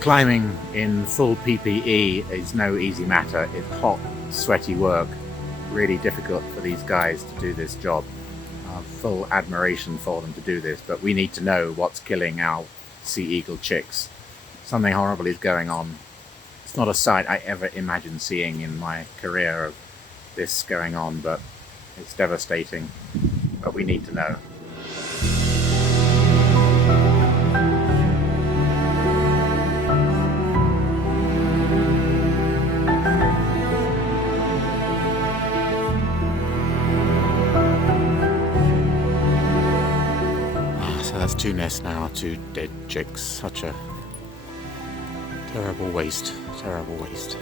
Climbing in full PPE is no easy matter. It's hot, sweaty work, really difficult for these guys to do this job. Full admiration for them to do this, but we need to know what's killing our sea eagle chicks. Something horrible is going on. It's not a sight I ever imagined seeing in my career of this going on, but it's devastating. But we need to know. So that's 2 nests now, 2 dead chicks. Such a terrible waste, terrible waste.